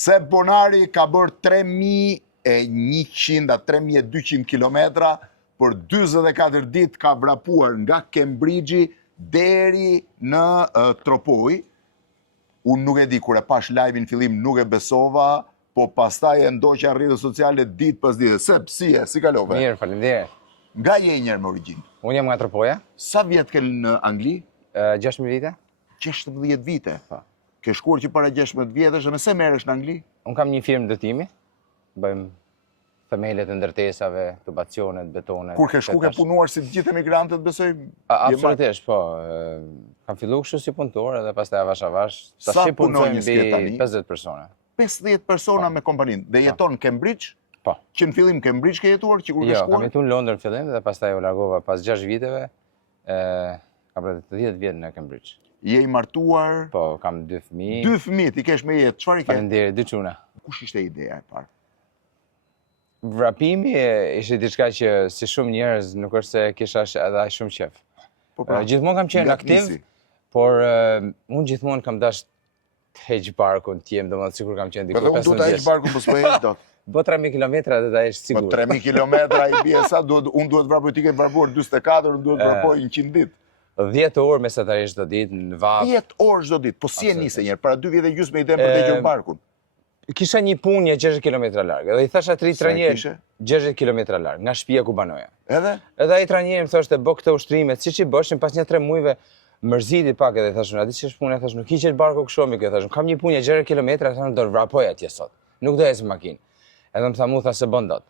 Se Bonari ka bërë 3.100 a 3.200 kilometra, për 24 ditë ka vrapuar nga Cambridge deri në Tropoj. Unë nuk e di, kur e pash live-in fillim nuk e besova, po pastaj e ndoqja rrjetet sociale ditë pas dite. Si kalove? Mirë, faleminderit. Nga je njerë me origjinë? Unë jam nga Tropoja. Sa vjetë ke në Angli? 16 vite. 16 vite? Ke shkuar që para 16 vjetësh dhe me se merresh në Angli? Unë kam një firmë ndërtimi, bëjmë themelet e ndërtesave, tubacionet, betonet. Kur ke shku ke punuar si të gjithë emigrantët, besoj? Absolutisht, po. Kam fillu kështu si punëtor edhe pastaj avash. Sa punonjës ke tani? 50 persona. 50 persona me kompaninë. Dhe jeton në Cambridge? Po. Që në fillim Cambridge ke jetuar, që kur ke Jo, shkuar? kam jetuar në Londër në fillim dhe pastaj u largova pas 6 viteve. Kam bërë 10 vjet në Cambridge. Je i martuar? Po, kam 2 fëmijë. 2 fëmijë, ti kesh me jetë, çfarë ke? Faleminderit, 2 çuna. Kush ishte ideja e parë? Vrapimi ishte diçka që si shumë njerëz nuk është se kisha edhe aq shumë qef. Gjithmonë kam qenë aktiv, por unë gjithmonë kam dash të heq barkun tim, domethënë sikur kam qenë diku 15 vjeç. Unë duhet ta heq barkun, po s'po heq dot. Bo 3.000 kilometra dhe ta heq sigur. Po 3.000 kilometra i bie sa, unë duhet vrapoj, ti ke vrapuar 44, unë duhet vrapoj 100 ditë. 10 orë mesatarisht çdo ditë në vap. 10 orë çdo ditë. Po si e nisi njerë? Para 2 vjetë e gjysmë me idenë për të hequr barkun. Kisha një punë 60 km larg. Edhe i thasha 3 trajnerë 60 km larg nga shtëpia ku banoja. Edhe? Edhe ai trajneri më thoshte bë këtë ushtrimet, siç i bëshin pas një 3 muajve. Mërziti pak edhe thashun, a di ç'është puna, thash nuk hiqet barku kështu mi kjo, thash, kam një punë 60 km, thash do vrapoj atje sot. Nuk do ecë makinë. Edhe më tha mu tha se bën dot.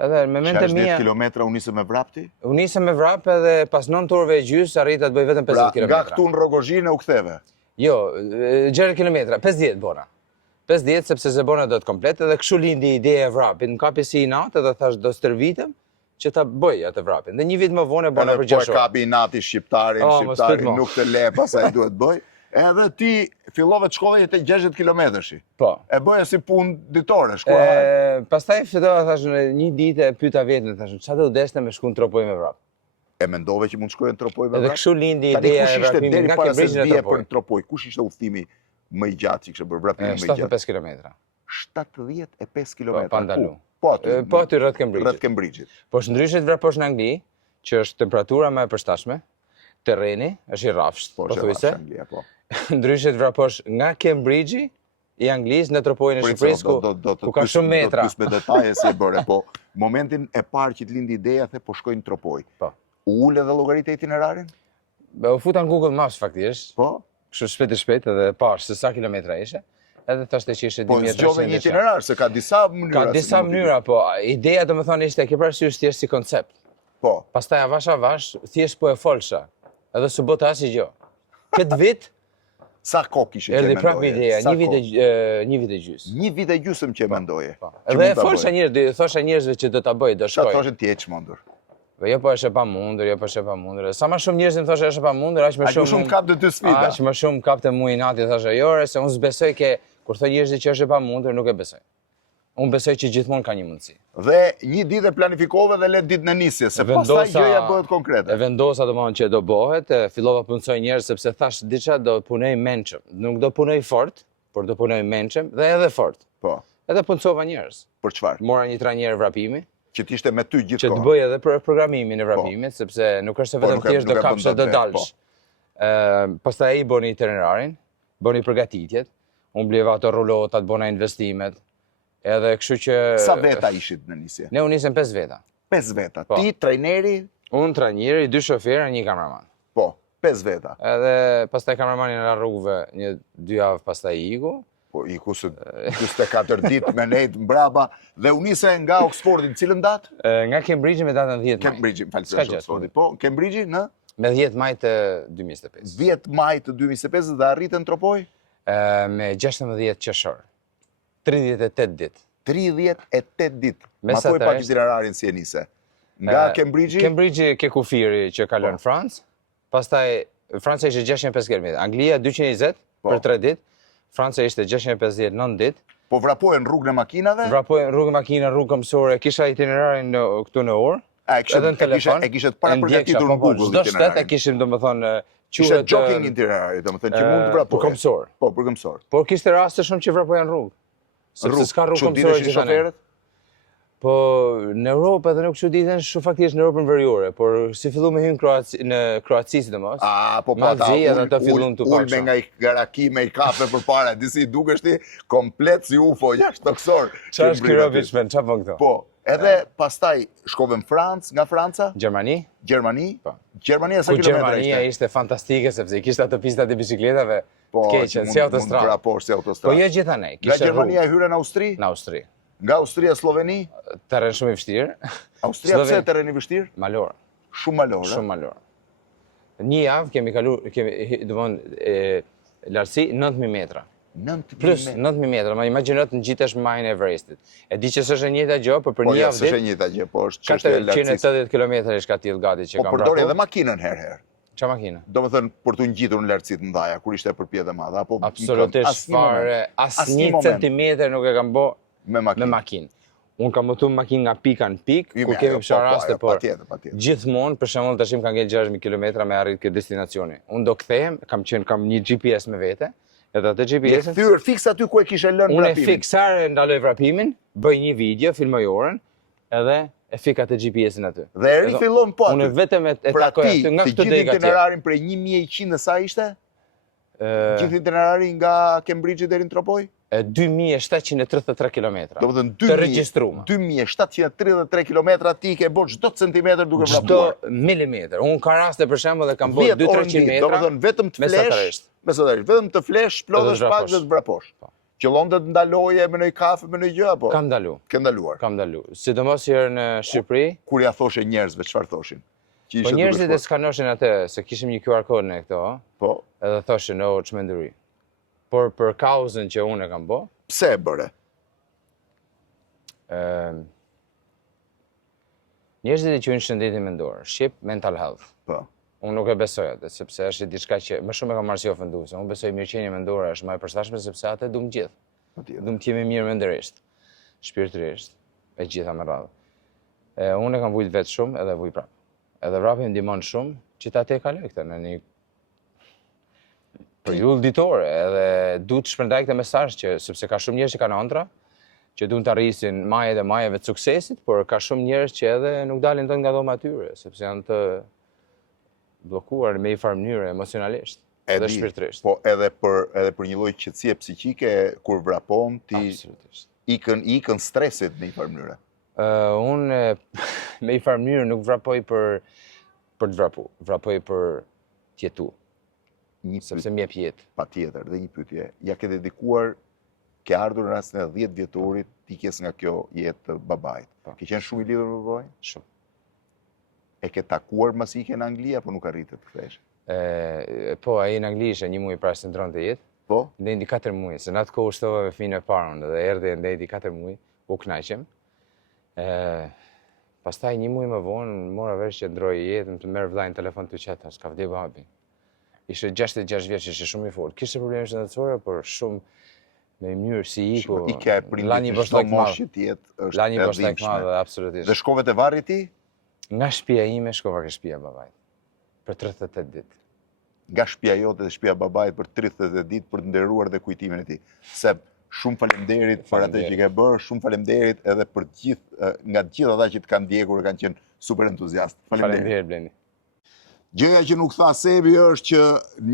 Edhe me mente mia 60 km unë nisem me vrapti? Unë nisem me vrap edhe pas 9 orëve e gjys arrita të bëj vetëm 50 km. Nga këtu në Rogozhinë u ktheve? Jo, 60 km, 50 bona. 50 sepse se bona do të komplet edhe kështu lindi ideja e vrapit. Në kapi si i natë edhe thash do stërvitem që ta bëj atë vrapin. Dhe një vit më vonë e bona për 6 orë. Po e kapi i nati shqiptarin nuk të le, pasaj duhet bëj. Edhe ti fillove të shkove te 60 kilometrashi. Po. E bëja si punë ditore, shkua. Pastaj fillova thash në një ditë e pyeta veten thash, çfarë do deshte me shku në Tropoj me vrap. E mendove që mund shkojë në Tropoj me vrap? Edhe kështu lindi ideja e vrapimit nga Cambridge në Tropoj. Për në Tropoj, kush ishte udhëtimi më i gjatë që kishte bërë vrapimin më i gjatë? 75 km. 75 km. Po, pa ndalu. Po aty rreth Cambridge. Po ndryshe të vraposh në Angli, që është temperatura më e përshtatshme, terreni është i rrafsht, pothuajse. Ndryshe të vraposh nga Cambridge i Anglisë në Tropojën e Shqipërisë ku ka shumë metra. Do të pyes me detaje si e bëre, po momentin e parë që të lindi ideja the po shkoj në Tropoj. Po. U ule dhe llogaritë itinerarin? U futa në Google Maps faktikisht. Po. Kështu shpejt edhe pash se sa kilometra ishe. Edhe thoshte që ishte 2300. Po zgjodhe një itinerar se ka disa mënyra. Ka disa mënyra, po ideja domethënë ishte ke parasysh thjesht si koncept. Po. Pastaj avash, thjesht po e folsha. Edhe s'u bota asnjë gjë. Këtë vit sa kohë kishe që mendoje? Erdhi prapë ideja, një vit e gjys. Një vit e gjysmë që mendoje. Edhe e folsha njerëzve, thosha njerëzve që do ta bëj, do shkoj. Sa thoshin ti e çmendur? Jo po është e pamundur, jo po është e pamundur. Sa më shumë njerëz më thoshë është e pamundur, aq më shumë kap të sfida. Aq më shumë kap të mua i nati thashë jo, se unë s'besoj që kur thonë njerëzit që është e pamundur, nuk e besoj. Unë besoj që gjithmonë ka një mundësi. Dhe një ditë e planifikove dhe le ditën e nisje, se pastaj gjëja bëhet konkrete. E vendosa domethënë që do bëhet, fillova punësoj njerëz sepse thash diçka do punoj mençëm. Nuk do punoj fort, por do punoj mençëm dhe edhe fort. Po. Edhe punësova njerëz. Për çfarë? Mora një trajner vrapimi. Që t'ishte me ty gjithkohë. Që të bëj edhe për programimin e vrapimit, sepse nuk është se vetëm thjesht do kapsh do dalsh. Pastaj ai bëni itinerarin, bëni përgatitjet, unë bleva ato rrulotat, bëna investimet. Edhe kështu që sa veta ishit në nisje? Ne unë nisem 5 veta. 5 veta. Ti trajneri? Unë trajneri, 2 shoferë, 1 kameraman. Po, 5 veta. Edhe pastaj kameramani në rrugëve 1-2 javë pastaj iku. Po iku se 24 ditë me nejt mbrapa dhe u nise nga Oxfordi në cilën datë? Nga Cambridge me datën 10 maj. Cambridge, falënderej Oxfordi. Po, Cambridge në? Me 10 maj të 2025. 10 maj të 2025 dhe arritën Tropoj? Me 16 qershor. 38 ditë. 38 ditë. Ma po e pak itinerarin si e nise. Nga Cambridge? Cambridge ke kufiri që kalon në Francë. Pastaj Franca ishte 605 km. Anglia 220 për 3 ditë. Franca ishte 650 9 ditë. Po vrapohen rrugën e makinave? Vrapohen rrugën e makinave, rrugë mësore. Kisha itinerarin këtu në orë. Edhe në telefon. E kishe të para përgatitur në Google itinerarin. Çdo shtet e kishim domethënë Ishte jogging itinerari, domethënë që mund të vrapoj. Për këmbësor. Po, për këmbësor. Por kishte raste shumë që vrapoja në rrugë. Sepse s'ka rrugë kombëtare që shoferët? Po në Europë edhe nuk çuditen shumë faktikisht në Europën veriore, por si fillu me hyn në Kroaci sidomos. Po ata ulme nga i garaki me i kafe përpara, disi dukesh ti komplet si UFO jashtë toksor. Çfarë është ky robiç men, çfarë bën këto? Po, edhe pastaj shkove në Francë, nga Franca? Gjermani? Po. Gjermania sa kilometra ishte? Gjermania ishte fantastike sepse i kishte ato pistat e bicikletave të keqe, si autostradë. Po jo gjithanej. Nga Gjermania hyre në Austri? Në Austri. Nga Austria, Sloveni? Terren shumë i vështirë. Austria pse terren i vështirë? Malor. Shumë malor, Shumë malor. Një javë kemi lartësi 9000 metra. Plus 9000 metra, ma imagjino të ngjitesh majën e Everestit. E di që s'është e njëjta gjë, por për një javë s'është e njëjta gjë, po është çështje e lartësisë. 480 kilometra ka tillë gati që kam. Po përdori edhe makinën herë. Çfarë makina? Domethënë për të ngjitur në lartësi të mëdha, kur ishte përpjellë e madhe, apo absolutisht fare, asnjë centimetër nuk e kam bë me makinë. Unë kam botu makinë nga pika në pikë, kur kemi pësha raste, por gjithmonë, për shembull tashim ka ngel 6000 kilometra me arrit këtë destinacioni. Unë do kthehem, kam një GPS me vete, edhe atë GPS-in. Thyer fiks aty ku e kishe lënë vrapimin. Unë fiksar ndaloj vrapimin, bëj një video, filmoj orën, edhe e fik atë GPS-in aty. Dhe eri fillon po aty. Unë vetëm e takoj aty nga këto dega. Të gjithë itinerarin prej 1100 sa ishte? Gjithë itinerari nga Cambridge deri në Tropoj? 2733 kilometra. Do të thënë të regjistruar. 2733 kilometra ti ke bërë çdo centimetër duke vrapuar. Çdo milimetër. Unë ka raste për shembull dhe kam bërë 200-300 metra. Do të thënë vetëm të flesh, vetëm të flesh, plodhesh pak dhe të vraposh. Qëllon të ndaloje me një kafe, me një gjë apo? Kam ndalu. Ke ndaluar. Kam ndalu. Sidomos herë në Shqipëri. Kur ja thoshe njerëzve, çfarë thoshin? Po njerëzit e skanoshin atë, se kishim një QR code në këto, po. Edhe thoshin, çmenduri. Por për kauzën që unë e kam bë. Pse e bëre? Njerëzit e quajnë shëndetin mendor, shqip mental health. Po. Unë nuk e besoj atë, sepse është diçka që më shumë e kam marrë si ofenduese. Unë besoj mirëqenia mendore është më e përshtatshme sepse atë duam gjithë. Duam të jemi mirë mendërisht, shpirtërisht, e gjitha me radhë. Unë e kam vujt vetë shumë edhe vuj prapë. Edhe vrapi më ndihmon shumë që ta te kaloj këtë në një periudhë ditore, edhe duhet të shpërndaj këtë mesazh që sepse ka shumë njerëz që kanë ëndra, që duan të arrisin majet e majeve të suksesit, por ka shumë njerëz që edhe nuk dalin dot nga dhoma e tyre, sepse janë të bllokuar me një farë mënyre emocionalisht dhe shpirtërisht. Po edhe për një lloj qetësie psiqike kur vrapon ti ikën stresit në një farë mënyre. Unë me një farë mënyrë nuk vrapoj për të vrapu, vrapoj për të jetu. Sepse më jep jetë. Patjetër, dhe një pyetje. Ja ke dedikuar, ke ardhur në rastin e 10 vjetorit ikjes nga kjo jetë të babait. Ke qenë shumë i lidhur me babain? Shumë. E ke takuar mas ikje në Angli apo nuk arritet të kthesh? Po, ai në Angli ishte një muaj para se ndronte jetë. Po? Ndej 4 muaj, se në atë kohë ushtova me fëmijën e parë dhe erdhi ndej 4 muaj, u kënaqem. Pastaj një muaj më vonë mora vesh që ndroi jetën, të merr vllajin telefon të çet, ka vdekur babi. Ishte 66 vjeç, ishte shumë i fortë. Kishte probleme shëndetësore, por shumë me mënyrë si iku. Ike e prindit çdo moshë të jetë është la një boshllëk madhe, absolutisht. Dhe shkove te varri ti? Nga shtëpia ime shkova ke shtëpia e babait për 38 ditë. Nga shtëpia jote dhe shtëpia e babait për 38 ditë për të nderuar dhe kujtimin e tij. Se shumë faleminderit për atë që ke bërë, shumë faleminderit edhe për nga të gjithë ata që të kanë ndjekur, kanë qenë super entuziast. Faleminderit Blendi. Gjëja që nuk tha Sebi është që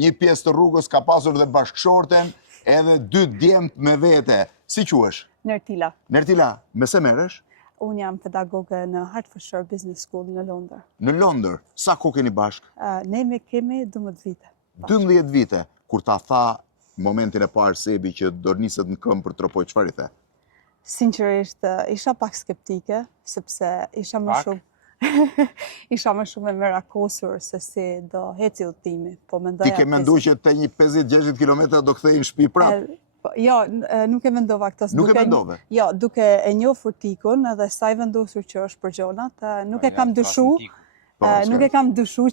një pjesë të rrugës ka pasur dhe bashkëshorten edhe 2 djemt me vete. Si quhesh? Nertila. Nertila, me se merresh? Unë jam pedagoge në Hertfordshire Business School në Londër. Në Londër? Sa kohë keni bashk? Ne kemi 12 vite. 12 vite? Kur ta tha momentin e parë Sebi që do niset në këmbë për Tropoj, çfarë i the? Sinqerisht, isha pak skeptike, sepse isha më shumë isha më shumë e merakosur se si do heci udhtimi. Ti ke menduar që te një 50-60 kilometra do kthej në shtëpi prapë? Jo, nuk e mendova këtë. Nuk e mendove? Jo, duke e njohur tikun edhe sa i vendosur që është për gjonat, nuk e kam dyshu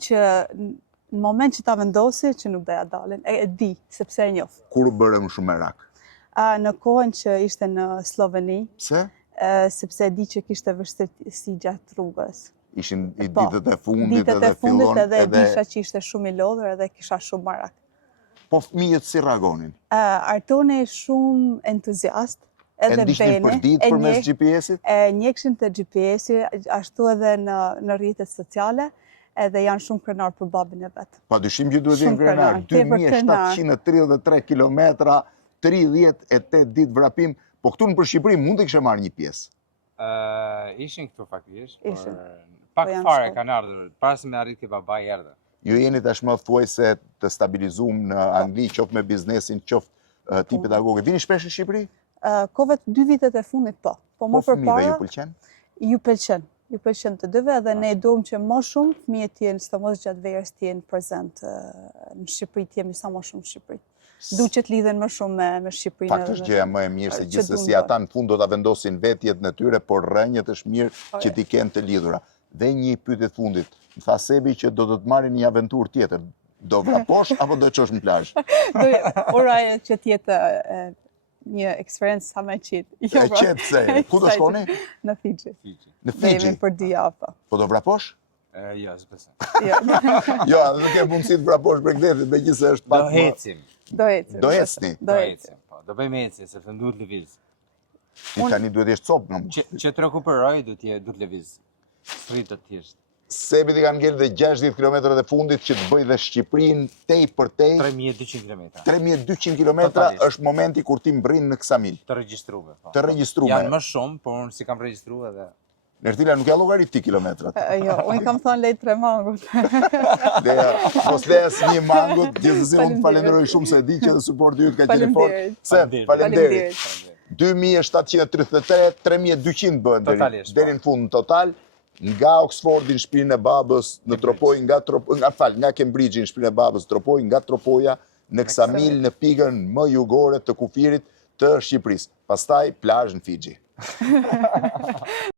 që në moment që ta vendosi që nuk doja dalin. E di, sepse e njoh. Kur u bëre më shumë merak? Në kohën që ishte në Sloveni. Pse? Sepse di që kishte vështirësi gjatë rrugës. Ishin ditët e fundit edhe fillon edhe disha që ishte shumë i lodhur edhe kisha shumë merak. Po fëmijët si reagonin? Artoni shumë entuziast, edhe ndihnin për Beni, ditë përmes GPS-it? e njekëshin të GPS-i, ashtu edhe në rrjetet sociale, edhe janë shumë krenar për babin e vetë. Pa dyshim që duhet jenë Shumë krenar. krenar, tepër krenar. 2733 kilometra, 38 ditë vrapim, po këtu në për Shqipëri mund të kishe marrë një pjesë. Ishin këtu faktikisht, Ishin. pak Po janë fare shku. kanë ardhur, para se me arrit ke babai erdhe. Ju jeni tashmë thuajse të stabilizuar në Angli, qoftë me biznesin, qoftë ti pedagoge. Vini shpesh në Shqipëri? Kove 2 vitet e fundit po. Po Po më fëmijëve ju përpara pëlqen? ju pëlqen të dyve dhe ne dojmë që më shumë fëmijët të jenë, sidomos gjatë verës të jenë prezent në Shqipëri, të jemi sa më shumë në Shqipëri. Du që të lidhen më shumë me Shqipërinë. Fakt është gjëja më e mirë se që gjithsesi duan ata në fund do ta vendosin vetjet në tyre, por rënjët është mirë që t'i kenë të lidhura. Dhe një pyetje të fundit. Më tha Sebi që do të marrin një aventurë tjetër. Do vraposh apo do çosh në plazh? Oraje që tjetë një eksperiencë sa me qitë. E qetë pse? Ku do shkoni? Në Fiji. Në Dhe Fiji. jemi për 2 javë. Po do vraposh? Jo, s'besoj. Jo. Jo, nuk ke mundësi të vraposh Bregdetit, megjithëse është Do pak më. hecim. Do ecim. Do ecni? Do ecim. Po, do bëjmë ecje, sepse duhet lëviz. Ti tani duhet jesh copë në Që të rekuperoj, duhet lëviz. Sfrit të thjesht. Sebi ti kanë ngel dhe 60 km e fundit që të bëj dhe Shqipërinë tej për tej. 3200 km. 3200 km Totalisht. është momenti kur ti mbrin në Ksamil. Të regjistruve. Po. Të regjistrume. Janë më shumë, por unë si kam regjistruar edhe. Nertila nuk ja llogarit ti kilometrat. Jo, unë kam thonë lejt 3 mangut. Leja, mos le asnjë mangut, gjithsesi unë Faleminderit. falenderoj shumë se di që edhe suporti yt ka qenë fort. Faleminderit. Se, faleminderit. Faleminderit. 2733, 3200 bëhen Totalisht, deri në fund në total. Nga Oxfordi në shtëpinë e babës, në Tropoj, nga Cambridge në shtëpinë e babës, Tropoj, nga Tropoja, në Ksamil, në pigën më jugore të kufirit të Shqipërisë. Pastaj plazh në Fiji.